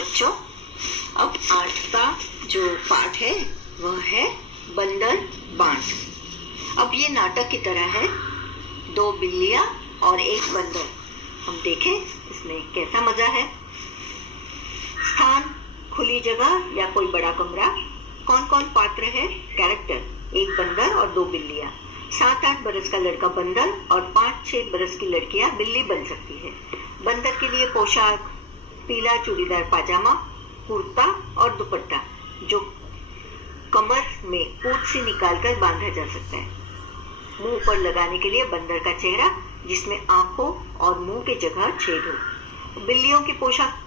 बच्चों, अब 8 का जो पाठ है वह है बंदर बांट। अब ये नाटक की तरह है, 2 बिल्लियां और 1 बंदर। हम देखें इसमें कैसा मजा है। स्थान खुली जगह या कोई बड़ा कमरा। कौन कौन पात्र है? कैरेक्टर 1 बंदर और 2 बिल्लियां। 7-8 बरस का लड़का बंदर और 5-6 बरस की लड़कियां बिल्ली बन सकती है। बंदर के लिए पोशाक पीला चूड़ीदार पाजामा, कुर्ता और दुपट्टा जो कमर में पूंछ से निकालकर बांधा जा सकता है। मुंह पर लगाने के लिए बंदर का चेहरा जिसमें आंखों और मुंह की जगह छेद हो। बिल्लियों की पोशाक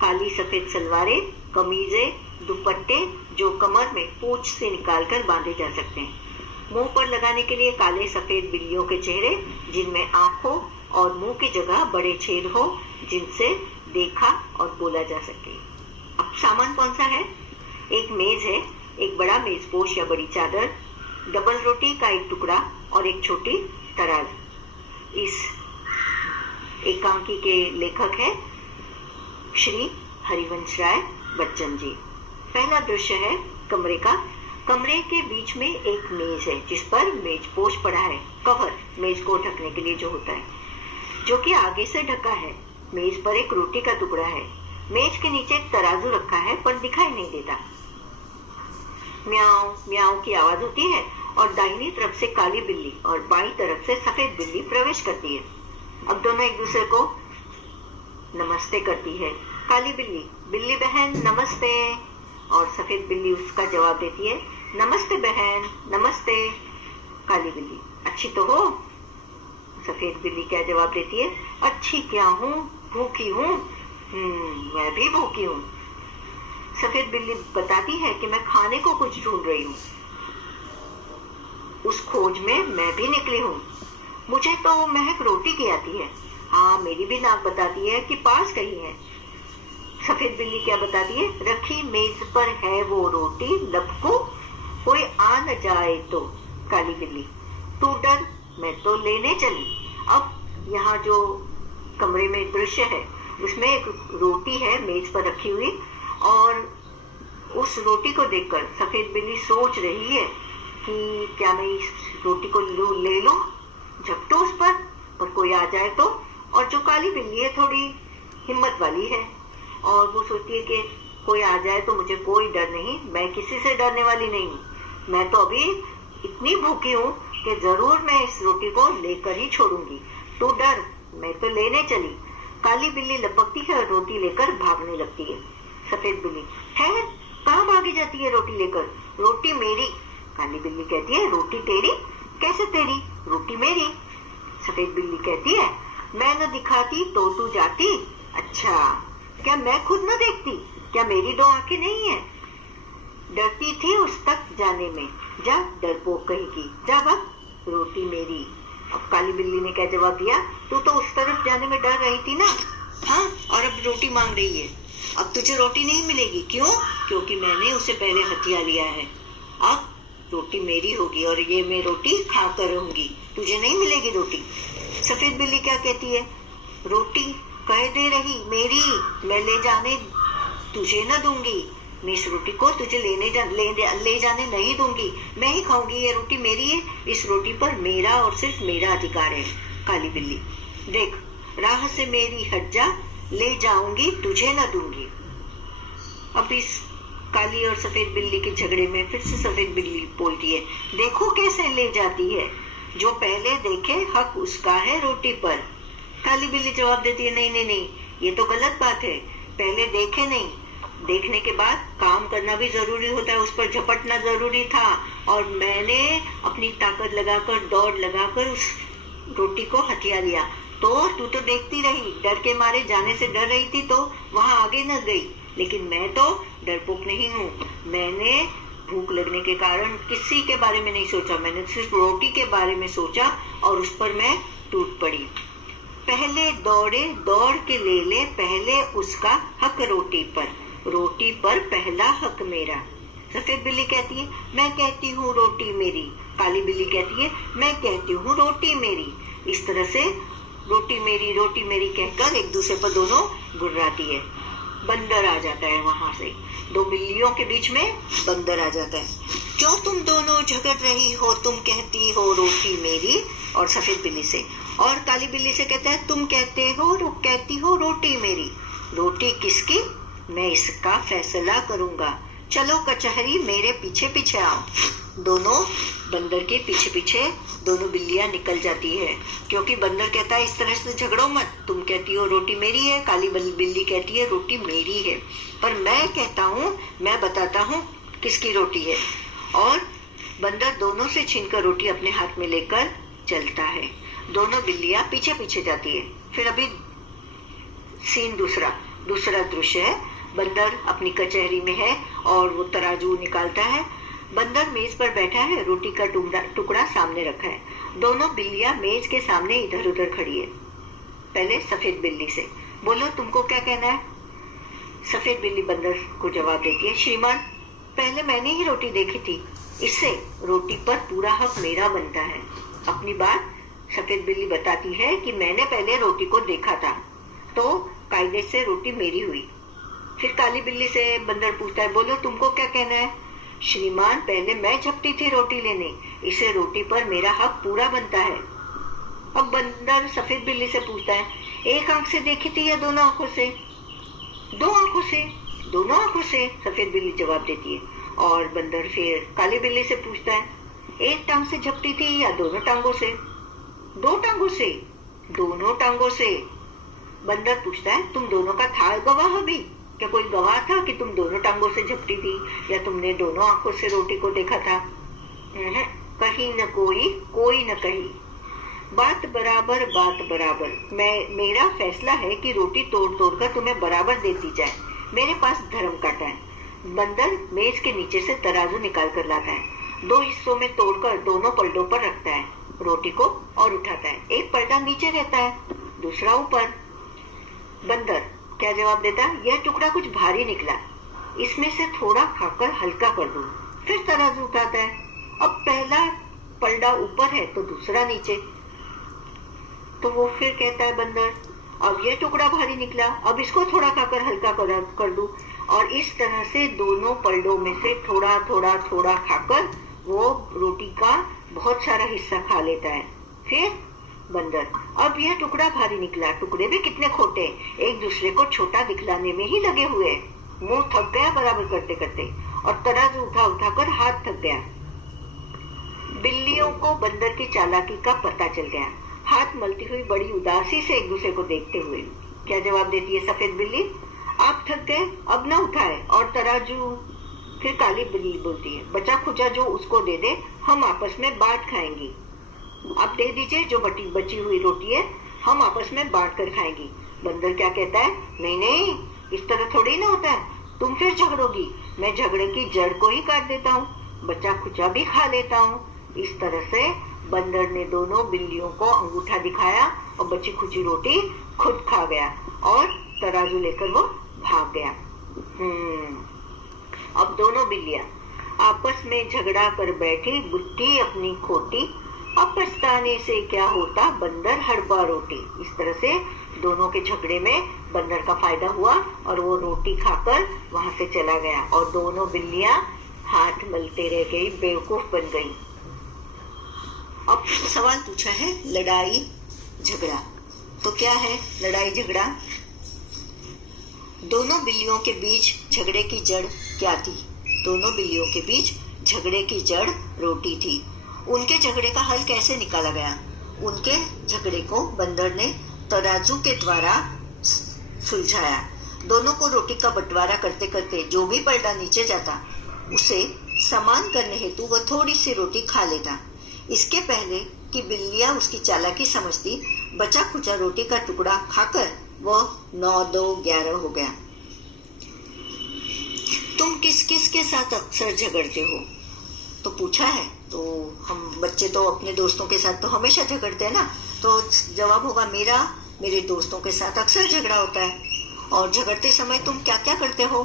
काली सफेद सलवारें, कमीजें, दुपट्टे जो कमर में पूंछ से निकालकर बांधे जा सकते हैं। मुंह पर लगाने के लिए काले सफेद बिल्लियों के चेहरे जिनमें आंखों और मुंह की जगह बड़े छेद हो जिनसे देखा और बोला जा सके। अब सामान कौन सा है? एक मेज है, एक बड़ा मेजपोश या बड़ी चादर, डबल रोटी का एक टुकड़ा और एक छोटी तराजू। इस एकांकी के लेखक है श्री हरिवंश राय बच्चन जी। पहला दृश्य है कमरे का। कमरे के बीच में एक मेज है जिस पर मेजपोश पड़ा है, कवर मेज को ढकने के लिए जो होता है, जो कि आगे से ढका है। मेज पर एक रोटी का टुकड़ा है। मेज के नीचे एक तराजू रखा है पर दिखाई नहीं देता। म्याऊ म्याऊ की आवाज होती है और दाहिनी तरफ से काली बिल्ली और बाईं तरफ से सफेद बिल्ली प्रवेश करती है। अब दोनों एक दूसरे को नमस्ते करती है। काली बिल्ली, बिल्ली बहन नमस्ते, और सफेद बिल्ली उसका जवाब देती है, नमस्ते बहन नमस्ते। काली बिल्ली, अच्छी तो हो? सफेद बिल्ली क्या जवाब देती है, अच्छी क्या हूँ, भूखी हूँ। मैं भी भूखी हूँ। सफेद बिल्ली बताती है कि मैं खाने को कुछ ढूंढ रही हूँ, उस खोज में मैं भी निकली हूँ। मुझे तो महक रोटी की आती है। हाँ, मेरी भी नाक बताती है कि पास कहीं है। सफेद बिल्ली क्या बताती है, रखी मेज पर है वो रोटी, लपको कोई आ न जाए तो। काली बिल्ली, तू डर, मैं तो लेने चली। अब यहाँ जो कमरे में दृश्य है उसमें एक रोटी है मेज पर रखी हुई, और उस रोटी को देखकर सफेद बिल्ली सोच रही है कि क्या मैं इस रोटी को ले लूं, झपटू उस पर कोई आ जाए तो। और जो काली बिल्ली है थोड़ी हिम्मत वाली है और वो सोचती है कि कोई आ जाए तो मुझे कोई डर नहीं, मैं किसी से डरने वाली नहीं हूँ। मैं तो अभी इतनी भूखी हूँ कि जरूर मैं इस रोटी को लेकर ही छोड़ूंगी। तू डर, मैं तो लेने चली। काली बिल्ली लपकती है और रोटी लेकर भागने लगती है। सफेद बिल्ली, ठहर, कहाँ भागी जाती है रोटी लेकर? रोटी मेरी। काली बिल्ली कहती है, रोटी तेरी? कैसे तेरी? रोटी मेरी। सफेद बिल्ली कहती है, मैं न दिखाती तो तू जाती। अच्छा, क्या मैं खुद न देखती? क्या मेरी 2 आंखें नहीं है? डरती थी उस तक जाने में, जा डरपोक कहेगी, जा भाग, रोटी मेरी। अब काली बिल्ली ने क्या जवाब दिया, तू तो उस तरफ जाने में डर रही थी ना। हाँ, और अब रोटी मांग रही है। अब तुझे रोटी नहीं मिलेगी। क्यों? क्योंकि मैंने उसे पहले हथिया लिया है। अब रोटी मेरी होगी और ये मैं रोटी खा कर रहूंगी, तुझे नहीं मिलेगी रोटी। सफेद बिल्ली क्या कहती है, रोटी कह दे रही मेरी, मैं ले जाने तुझे न दूंगी। मैं इस रोटी को तुझे ले जाने नहीं दूंगी, मैं ही खाऊंगी। ये रोटी मेरी है, इस रोटी पर मेरा और सिर्फ मेरा अधिकार है। काली बिल्ली, देख, राह से मेरी हट जा, ले जाऊंगी तुझे न दूंगी। अब इस काली और सफेद बिल्ली के झगड़े में फिर से सफेद बिल्ली बोलती है, देखो कैसे ले जाती है, जो पहले देखे हक उसका है रोटी पर। काली बिल्ली जवाब देती है, नहीं नहीं नहीं, ये तो गलत बात है। पहले देखे नहीं, देखने के बाद काम करना भी जरूरी होता है, उस पर झपटना जरूरी था, और मैंने अपनी ताकत लगाकर दौड़ लगाकर उस रोटी को हथिया लिया। तो तू तो देखती रही, डर के मारे जाने से डर रही थी तो वहां आगे न गई। लेकिन मैं तो डरपोक नहीं हूँ, मैंने भूख लगने के कारण किसी के बारे में नहीं सोचा, मैंने सिर्फ रोटी के बारे में सोचा और उस पर मैं टूट पड़ी। पहले दौड़े दौड़ के ले पहले उसका हक रोटी पर पहला हक मेरा। सफेद बिल्ली कहती है, मैं कहती हूँ रोटी मेरी। काली बिल्ली कहती है, मैं कहती हूँ रोटी मेरी। इस तरह से रोटी मेरी कहकर एक दूसरे पर दोनों गुर्राती है। बंदर आ जाता है वहां से, दो बिल्लियों के बीच में बंदर आ जाता है। क्यों तुम दोनों झगड़ रही हो, तुम कहती हो रोटी मेरी, और सफेद बिल्ली से, और काली बिल्ली से कहता है तुम कहती हो रोटी मेरी, रोटी किसकी, मैं इसका फैसला करूंगा, चलो कचहरी मेरे पीछे पीछे आओ। दोनों बंदर के पीछे पीछे दोनों बिल्लियां निकल जाती है, क्योंकि बंदर कहता है इस तरह से झगड़ो मत, तुम कहती हो रोटी मेरी है, काली बिल्ली कहती है रोटी मेरी है, पर मैं कहता हूँ, मैं बताता हूँ किसकी रोटी है। और बंदर दोनों से छीनकर रोटी अपने हाथ में लेकर चलता है। दोनों बिल्लियां पीछे पीछे जाती है। फिर अभी सीन दूसरा दृश्य है। बंदर अपनी कचहरी में है और वो तराजू निकालता है। बंदर मेज पर बैठा है, रोटी का टुकड़ा सामने रखा है। दोनों बिल्लियां मेज के सामने इधर उधर खड़ी है। पहले सफेद बिल्ली से, बोलो तुमको क्या कहना है। सफेद बिल्ली बंदर को जवाब देती है, श्रीमान पहले मैंने ही रोटी देखी थी, इससे रोटी पर पूरा हक मेरा बनता है। अपनी बात सफेद बिल्ली बताती है कि मैंने पहले रोटी को देखा था, तो कायदे से रोटी मेरी हुई। फिर काली बिल्ली से बंदर पूछता है, बोलो तुमको क्या कहना है। श्रीमान पहले मैं झपटी थी रोटी लेने, इससे रोटी पर मेरा हक पूरा बनता है। अब बंदर सफेद बिल्ली से पूछता है, एक आंख से देखी थी या दोनों आंखों से। दो आंखों से। दोनों आंखों से, सफेद बिल्ली जवाब देती है। और बंदर फिर काली बिल्ली से पूछता है, एक टांग से झपटी थी या दोनों टांगों से। दो टांगों से। दोनों टांगों से। बंदर पूछता है, तुम दोनों का था गवाह भी, क्या कोई गवाह था कि तुम दोनों टांगों से झपटी थी या तुमने दोनों आंखों से रोटी को देखा था। कहीं न कोई न कहीं। बात बराबर। मेरा फैसला है कि रोटी तोड़ तोड़ कर तुम्हें बराबर देती जाए। मेरे पास धर्म काटा है। बंदर मेज के नीचे से तराजू निकाल कर लाता है, दो हिस्सों में तोड़कर दोनों पलटों पर रखता है रोटी को और उठाता है। एक पलटा नीचे रहता है, दूसरा ऊपर। बंदर क्या जवाब देता है, यह टुकड़ा कुछ भारी निकला, इसमें से थोड़ा खाकर हल्का कर दूं। फिर तराजू उठाता है। अब पहला पलड़ा ऊपर है तो दूसरा नीचे। तो वो फिर कहता है बंदर, अब यह टुकड़ा भारी निकला, अब इसको थोड़ा खाकर हल्का कर दूं। और इस तरह से दोनों पलड़ों में से थोड़ा खाकर वो रोटी का बहुत सारा हिस्सा खा लेता है। फिर बंदर, अब यह टुकड़ा भारी निकला, टुकड़े भी कितने खोटे, एक दूसरे को छोटा दिखलाने में ही लगे हुए। मुंह थक गया बराबर करते करते, और तराजू उठा कर हाथ थक गया। बिल्लियों को बंदर की चालाकी का पता चल गया। हाथ मलती हुई बड़ी उदासी से एक दूसरे को देखते हुए क्या जवाब देती है सफेद बिल्ली, आप थक गए, अब न उठाए और तराजू। फिर काली बिल्ली बोलती है, बचा खुचा जो उसको दे दे, हम आपस में बांट खाएंगी। आप दे दीजिए, जो बची हुई रोटी है हम आपस में बांट कर खाएंगी। बंदर क्या कहता है, नहीं, इस तरह थोड़ी ना होता है, तुम फिर झगड़ोगी, मैं झगड़े की जड़ को ही काट देता हूँ, बचा खुचा भी खा लेता हूँ। इस तरह से बंदर ने दोनों बिल्लियों को अंगूठा दिखाया और बची खुची रोटी खुद खा गया और तराजू लेकर वो भाग गया। अब दोनों बिल्लियां आपस में झगड़ा कर बैठी, बुद्धि अपनी खोटी, अब पछताने से क्या होता, बंदर हड़बा रोटी। इस तरह से दोनों के झगड़े में बंदर का फायदा हुआ और वो रोटी खाकर वहां से चला गया और दोनों बिल्लियां हाथ मलते रह गई, बेवकूफ बन गई। अब सवाल पूछा है लड़ाई झगड़ा, तो क्या है लड़ाई झगड़ा। दोनों बिल्लियों के बीच झगड़े की जड़ क्या थी। दोनों बिल्लियों के बीच झगड़े की जड़ रोटी थी। उनके झगड़े का हल कैसे निकाला गया। उनके झगड़े को बंदर ने तराजू के द्वारा सुलझाया। दोनों को रोटी का बंटवारा करते करते जो भी पलटा नीचे जाता उसे समान करने हेतु वह थोड़ी सी रोटी खा लेता। इसके पहले कि बिल्लियां उसकी चालाकी समझती, बचा खुचा रोटी का टुकड़ा खाकर वह 9-2-11 हो गया। तुम किस किस के साथ अक्सर झगड़ते हो, तो पूछा है। तो हम बच्चे तो अपने दोस्तों के साथ तो हमेशा झगड़ते हैं ना, तो जवाब होगा मेरे दोस्तों के साथ अक्सर झगड़ा होता है। और झगड़ते समय तुम क्या क्या करते हो।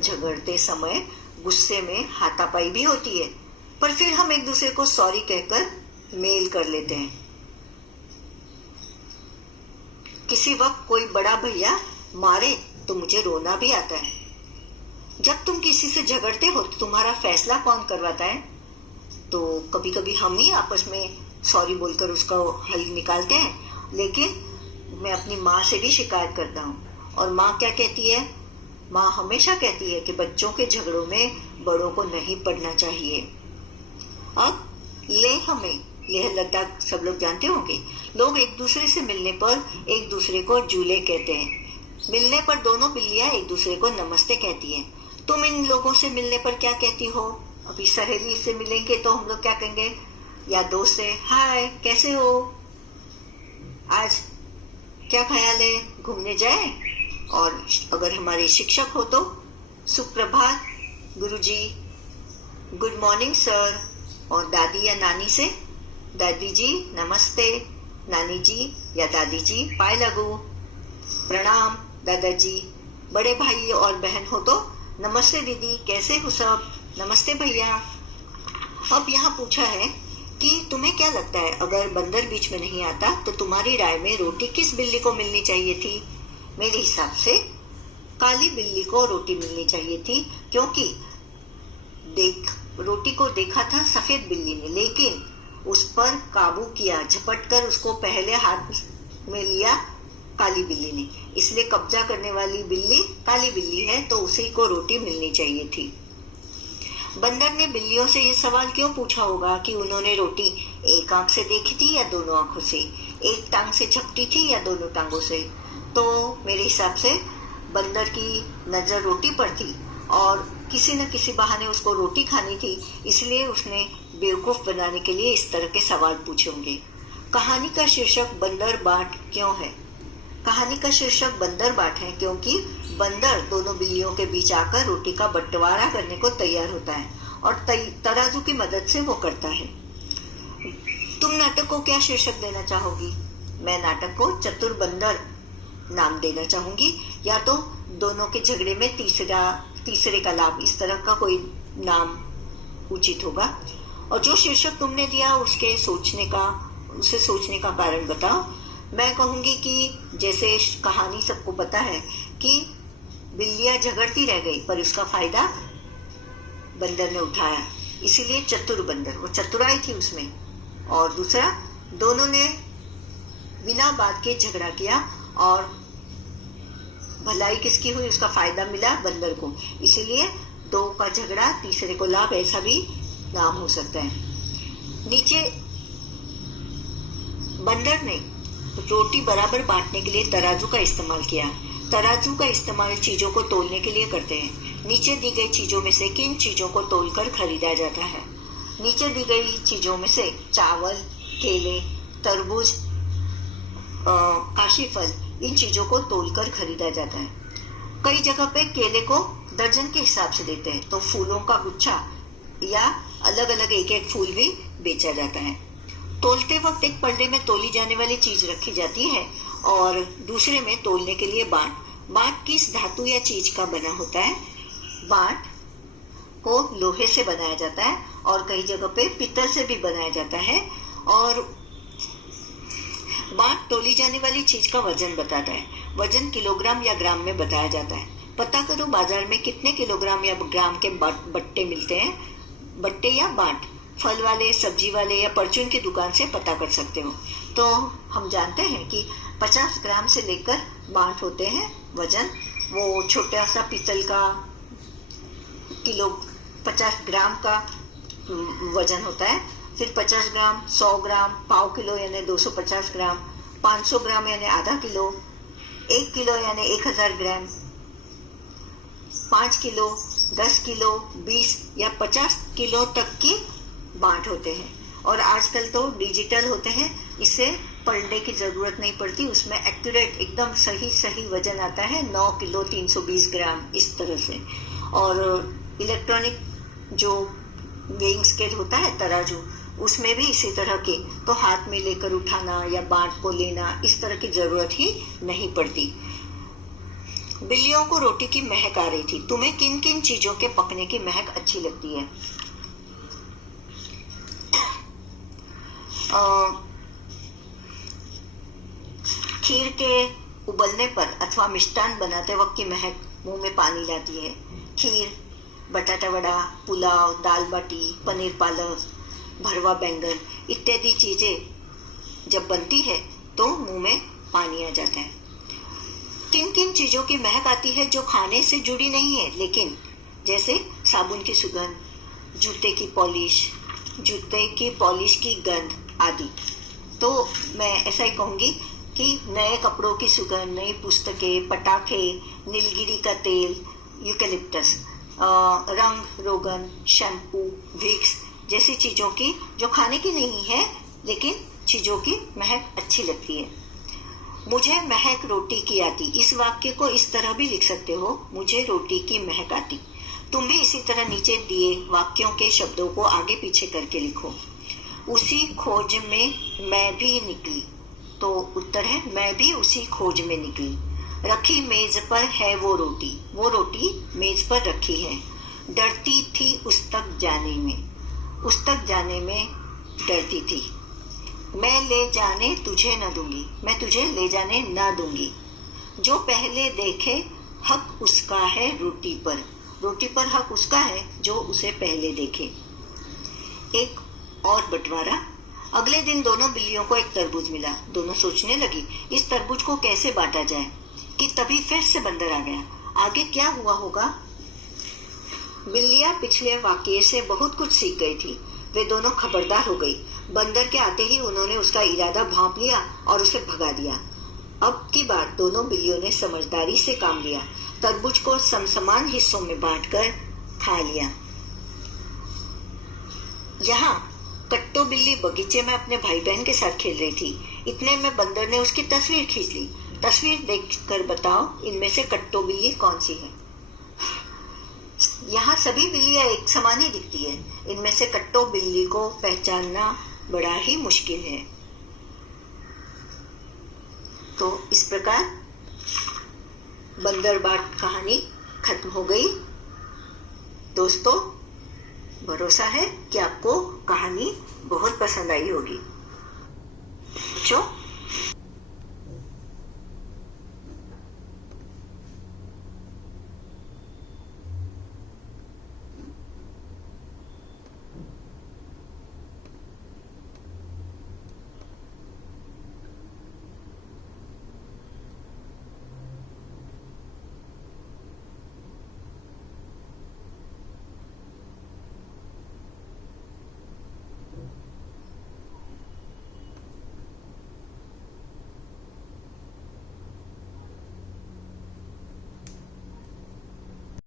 झगड़ते समय गुस्से में हाथापाई भी होती है, पर फिर हम एक दूसरे को सॉरी कहकर मेल कर लेते हैं। किसी वक्त कोई बड़ा भैया मारे तो मुझे रोना भी आता है। जब तुम किसी से झगड़ते हो तो तुम्हारा फैसला कौन करवाता है? तो कभी कभी हम ही आपस में सॉरी बोलकर उसका हल निकालते हैं, लेकिन मैं अपनी माँ से भी शिकायत करता हूँ। और माँ क्या कहती है? माँ हमेशा कहती है कि बच्चों के झगड़ों में बड़ों को नहीं पड़ना चाहिए। अब लेह लद्दाख सब लोग जानते होंगे। लोग एक दूसरे से मिलने पर एक दूसरे को जूले कहते हैं। मिलने पर दोनों बिल्लियां एक दूसरे को नमस्ते कहती हैं। तुम इन लोगों से मिलने पर क्या कहती हो? अभी सहेली से मिलेंगे तो हम लोग क्या कहेंगे? या दोस्त से हाय कैसे हो, आज क्या ख्याल है, घूमने जाए? और अगर हमारे शिक्षक हो तो सुप्रभात गुरुजी, गुड मॉर्निंग सर। और दादी या नानी से दादी जी नमस्ते, नानी जी या दादी जी पाए लगू, प्रणाम दादाजी। बड़े भाई और बहन हो तो नमस्ते दीदी, कैसे हो सब, नमस्ते भैया। अब यहाँ पूछा है कि तुम्हें क्या लगता है अगर बंदर बीच में नहीं आता तो तुम्हारी राय में रोटी किस बिल्ली को मिलनी चाहिए थी? मेरे हिसाब से काली बिल्ली को रोटी मिलनी चाहिए थी, क्योंकि रोटी को देखा था सफेद बिल्ली ने, लेकिन उस पर काबू किया, झपट कर उसको पहले हाथ में लिया काली बिल्ली ने। इसलिए कब्जा करने वाली बिल्ली काली बिल्ली है, तो उसी को रोटी मिलनी चाहिए थी। बंदर ने बिल्लियों से ये सवाल क्यों पूछा होगा कि उन्होंने रोटी एक आंख से देखी थी या दोनों आंखों से, एक टांग से झपटी थी या दोनों टांगों से? तो मेरे हिसाब से बंदर की नजर रोटी पर थी और किसी न किसी बहाने उसको रोटी खानी थी, इसलिए उसने बेवकूफ बनाने के लिए इस तरह के सवाल पूछे होंगे। कहानी का शीर्षक बंदर बाट क्यों है? कहानी का शीर्षक बंदर बाट है क्योंकि बंदर दोनों बिल्लियों के बीच आकर रोटी का बंटवारा करने को तैयार होता है और तराजू की मदद से वो करता है। तुम नाटक को क्या शीर्षक देना चाहोगी? मैं नाटक को चतुर बंदर नाम देना चाहूंगी, या तो दोनों के झगड़े में तीसरे का लाभ, इस तरह का कोई नाम उचित होगा। और जो शीर्षक तुमने दिया उसे सोचने का कारण बताओ। मैं कहूंगी कि जैसे कहानी सबको पता है कि बिल्लियां झगड़ती रह गई, पर उसका फायदा बंदर ने उठाया, इसीलिए चतुर बंदर, वो चतुराई थी उसमें। और दूसरा, दोनों ने बिना बात के झगड़ा किया और भलाई किसकी हुई, उसका फायदा मिला बंदर को, इसीलिए दो का झगड़ा तीसरे को लाभ, ऐसा भी नाम हो सकता है। नीचे बंदर ने रोटी बराबर बांटने के लिए तराजू का इस्तेमाल किया। तराजू का इस्तेमाल चीजों को तोलने के लिए करते हैं। नीचे दी गई चीजों में से किन चीजों को तोलकर खरीदा जाता है? नीचे दी गई चीजों में से चावल, केले, तरबूज, काशीफल, इन चीजों को तोलकर खरीदा जाता है। कई जगह पे केले को दर्जन के हिसाब से देते हैं, तो फूलों का गुच्छा या अलग अलग एक एक फूल भी बेचा जाता है। तोलते वक्त एक पल्ले में तोली जाने वाली चीज रखी जाती है और दूसरे में तोलने के लिए बांट। बांट किस धातु या चीज का बना होता है? बांट को लोहे से बनाया जाता है और कई जगह पे पीतल से भी बनाया जाता है। और बांट तोली जाने वाली चीज का वजन बताता है। वजन किलोग्राम या ग्राम में बताया जाता है। पता करो बाजार में कितने किलोग्राम या ग्राम के बट्टे मिलते हैं। बट्टे या बांट फल वाले, सब्जी वाले या परचून की दुकान से पता कर सकते हो। तो हम जानते हैं कि 50 ग्राम से लेकर बांट होते हैं वजन। वो छोटा सा पीतल का किलो 50 ग्राम का वजन होता है। फिर 50 ग्राम, 100 ग्राम, पाव किलो यानी 250 ग्राम, 500 ग्राम यानी आधा किलो, 1 किलो यानी 1000 ग्राम, 5 किलो, 10 किलो, 20 या 50 किलो तक की बांट होते हैं। और आजकल तो डिजिटल होते हैं, इससे पढ़ने की जरूरत नहीं पड़ती, उसमें एक्यूरेट एकदम सही वजन आता है, 9 किलो 320 ग्राम इस तरह से। और इलेक्ट्रॉनिक जो वेइंग स्केल होता है, तराजू, उसमें भी इसी तरह के, तो हाथ में लेकर उठाना या बांट को लेना, इस तरह की जरूरत ही नहीं पड़ती। बिल्लियों को रोटी की महक आ रही थी। तुम्हें किन किन चीजों के पकने की महक अच्छी लगती है? खीर के उबलने पर अथवा मिष्टान बनाते वक्त की महक मुंह में पानी लाती है। खीर, बटाटा वड़ा, पुलाव, दाल बाटी, पनीर पालक, भरवा बैंगन इत्यादि चीजें जब बनती है तो मुंह में पानी आ जाता है। किन किन चीजों की महक आती है जो खाने से जुड़ी नहीं है, लेकिन जैसे साबुन की सुगंध, जूते की पॉलिश की गंध आदि। तो मैं ऐसा ही कहूंगी कि नए कपड़ों की सुगंध, नई पुस्तकें, पटाखे, नीलगिरी का तेल, यूकेलिप्टस, रंग रोगन, शैम्पू, विक्स जैसी चीजों की जो खाने की नहीं है लेकिन चीजों की महक अच्छी लगती है। मुझे महक रोटी की आती, इस वाक्य को इस तरह भी लिख सकते हो, मुझे रोटी की महक आती। तुम भी इसी तरह नीचे दिए वाक्यों के शब्दों को आगे पीछे करके लिखो। उसी खोज में मैं भी निकली, तो उत्तर है मैं भी उसी खोज में निकली। रखी मेज पर है वो रोटी मेज पर रखी है। डरती थी उस तक जाने में डरती थी। मैं ले जाने तुझे न दूंगी, मैं तुझे ले जाने न दूंगी। जो पहले देखे हक उसका है रोटी पर हक उसका है जो उसे पहले देखे। एक और बंटवारा। अगले दिन दोनों बिल्लियों को एक तरबूज मिला। दोनों सोचने लगी इस तरबूज को कैसे बांटा जाए कि तभी फिर से बंदर आ गया। आगे क्या हुआ होगा? बिल्लियां पिछले वाक्य से बहुत कुछ सीख गई थी। वे दोनों खबरदार हो गई। बंदर के आते ही उन्होंने उसका इरादा भांप लिया और उसे भगा दिया। अब की बार दोनों बिल्लियों ने समझदारी से काम लिया। तरबूज को समसमान हिस्सों में बांटकर खा लिया। यहाँ कट्टो बिल्ली बगीचे में अपने भाई बहन के साथ खेल रही थी। इतने में बंदर ने उसकी तस्वीर खींच ली। तस्वीर देखकर बताओ इनमें से कट्टो बिल्ली कौन सी है? यहाँ सभी बिल्लियां एक समान ही दिखती है। इनमें से कट्टो बिल्ली को पहचानना बड़ा ही मुश्किल है। तो इस प्रकार बंदर बाट कहानी खत्म हो गई। दोस्तों, भरोसा है कि आपको कहानी बहुत पसंद आई होगी। बच्चों,